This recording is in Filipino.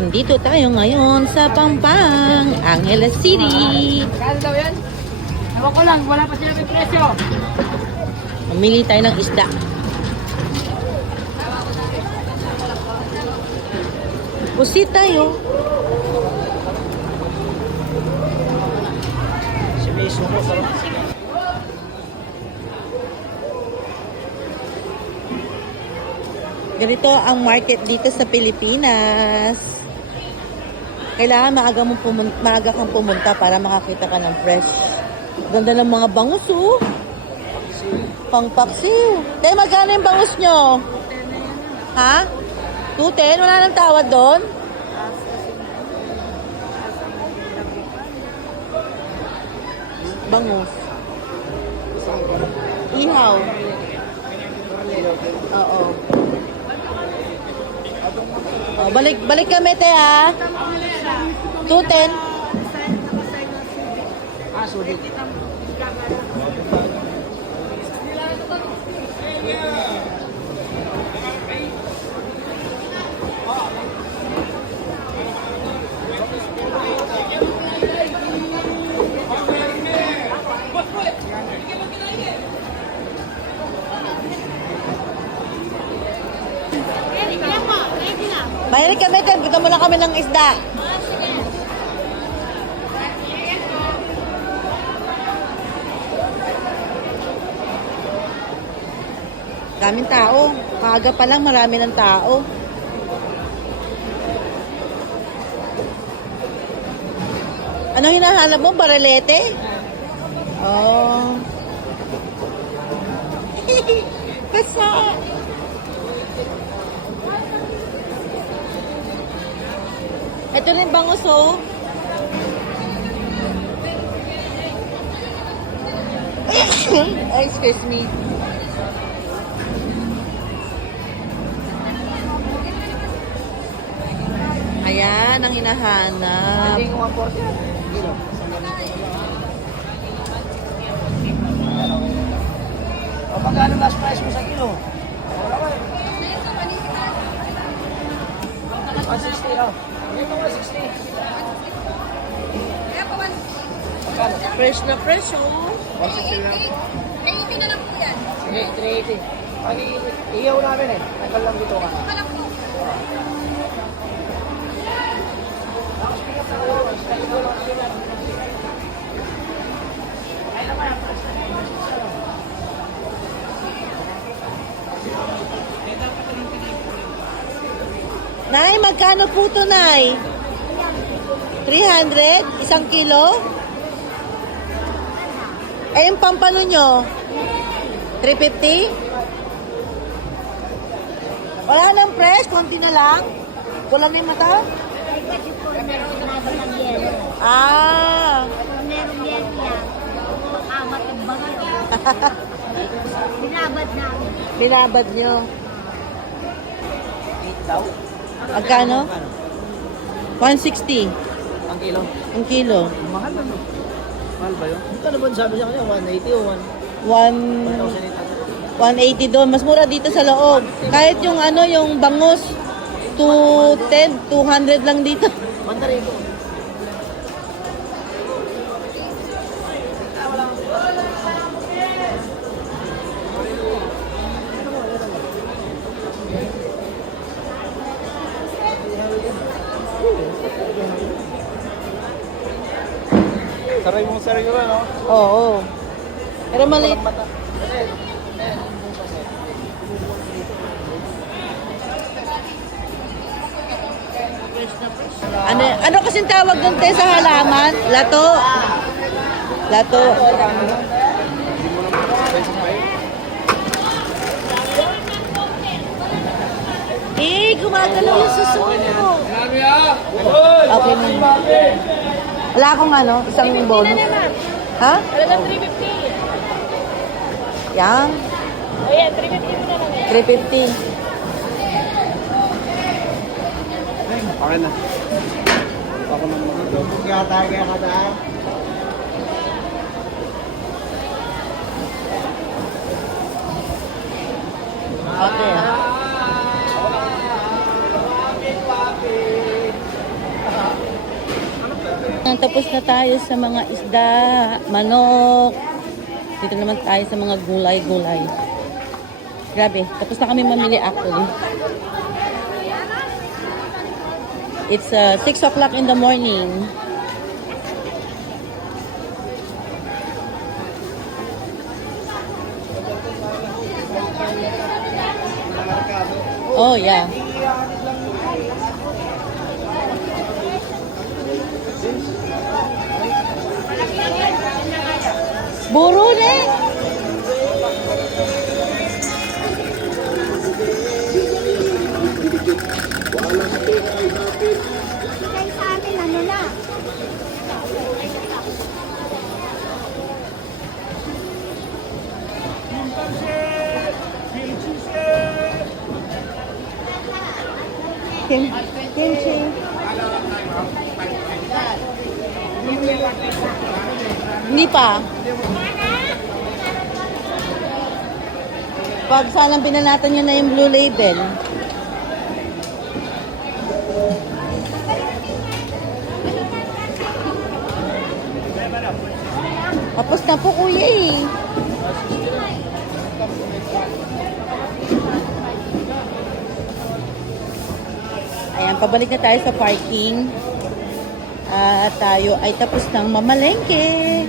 Nandito tayo ngayon sa Pampang, Angeles City. Kano daw yan? Ewan ko lang, wala pa sila may presyo. Mamili tayo ng isda. Pusit tayo. Si Miso ko, sarap. Ganito ang market dito sa Pilipinas. Kailangan maaga kang pumunta para makakita ka ng fresh. Ganda ng mga bangus, oh. Pangpaksiw. Tayo, magkano yung bangus nyo? Ha? 210? Wala nang tawad doon? Bangus. Ihaw. Oo. Oh, balik kami, te, ha? 210. Ah, sulit. Mahilig kami, te. Bigyan mo lang kami ng isda. Daming tao. Maaga pa lang, marami ng tao. Ano hinahanap mo? Baralete? Oh. Basta. Ito rin bangus, oh. Excuse me. Ayan, ang hinahanap. Hindi ko 140 yan. Kilo. O magkano last price mo sa kilo? Wala ba? 160, oh. Hindi ko 160. Fresh na fresh, oh. 160 lang. 80 na lang po yan. Sige, 380. Pag iyaw namin eh. Tagal lang dito ka. Wala po. Nay, magkano po ito, Nay? 300? Isang kilo? Eh, yung pampano nyo? 350? Wala nang fresh? Konti na lang? Wala na yung mata? Ay, kasi po, meron sinabot ng yelo. Ah! Kung merong yelo yan, amat ang bagyo. Binabad namin. Binabad nyo. 8 daw. Magkano? 160. Ang kilo. Ang kilo. Mahal na no? Mahal ba yun? Ito naman sabi niya kanya, 180 o 180 doon. Mas mura dito sa loob. Kahit yung ano, yung bangus, 210, 200 lang dito. 1,000. Saray mo saray ko ba, no? Oo. Pero maliit. Mata. Ano kasing tawag doon, te, sa halaman? Lato. Lato. Gumagalaw yung suso. Okay na. Wala akong ano, isang bonus. Ha? Wala na 350. Yan. O yan, 350 na lang yan. 350. Okay na. Ako na mga lubog yata kaya kada. Okay. Papi. Tapos na tayo sa mga isda, manok. Dito naman tayo sa mga gulay-gulay. Grabe, tapos na kami mamili actually. It's 6 o'clock in the morning. Oh, yeah. Buro na eh. Kaya sa amin, ano na? Kimchi. Hindi pa. Pag sanang binanatan nyo na yung blue label. Tapos na po kuya eh. Ayan, pabalik na tayo sa parking. Tayo ay tapos ng mamalengke.